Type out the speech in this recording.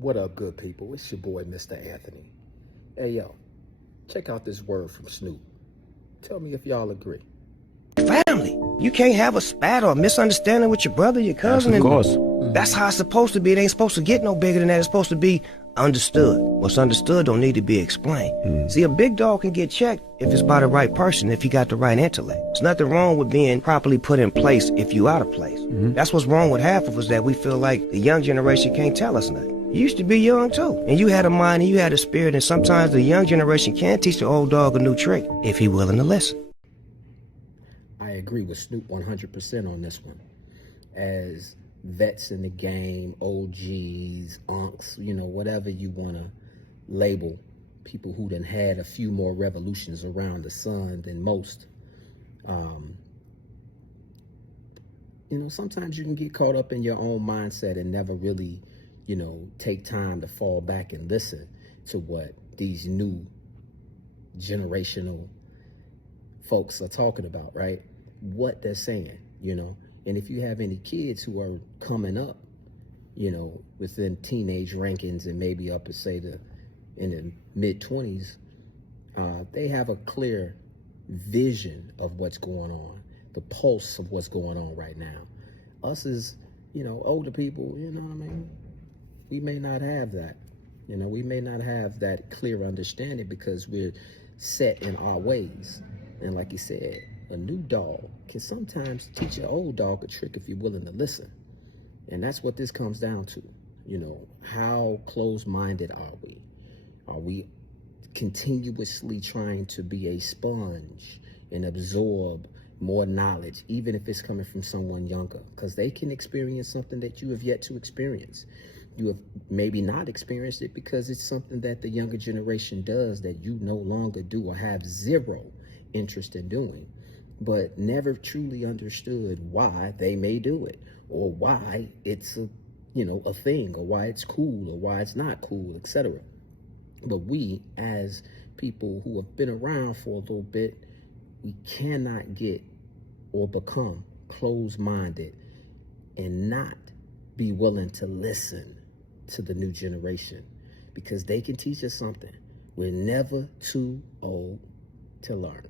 What up, good people? It's your boy, Mr. Anthony. Hey, yo, check out this word from Snoop. Tell me if y'all agree. Family. You can't have a spat or a misunderstanding with your brother, your cousin. Of course. That's how it's supposed to be. It ain't supposed to get no bigger than that. It's supposed to be understood. What's understood don't need to be explained. See, a big dog can get checked if it's by the right person, if you got the right intellect. There's nothing wrong with being properly put in place if you out of place. That's what's wrong with half of us, that we feel like the young generation can't tell us nothing. You used to be young too, and you had a mind and you had a spirit, and sometimes the young generation can teach the old dog a new trick if he willing to listen. I agree with Snoop 100% on this one. As vets in the game, OGs, unks, whatever you want to label, people who done had a few more revolutions around the sun than most. Sometimes you can get caught up in your own mindset and never really, take time to fall back and listen to what these new generational folks are talking about, right? What they're saying, And if you have any kids who are coming up, within teenage rankings and maybe up to say in the mid-20s, they have a clear vision of what's going on, the pulse of what's going on right now. Us as, older people, we may not have that. We may not have that clear understanding because we're set in our ways. And like you said, a new dog can sometimes teach an old dog a trick if you're willing to listen. And that's what this comes down to. How closed-minded are we? Are we continuously trying to be a sponge and absorb more knowledge, even if it's coming from someone younger? Because they can experience something that you have yet to experience. You have maybe not experienced it because it's something that the younger generation does that you no longer do or have zero interest in doing, but never truly understood why they may do it, or why it's a thing, or why it's cool, or why it's not cool, etc. But we, as people who have been around for a little bit, we cannot get or become closed-minded and not be willing to listen to the new generation, because they can teach us something. We're never too old to learn.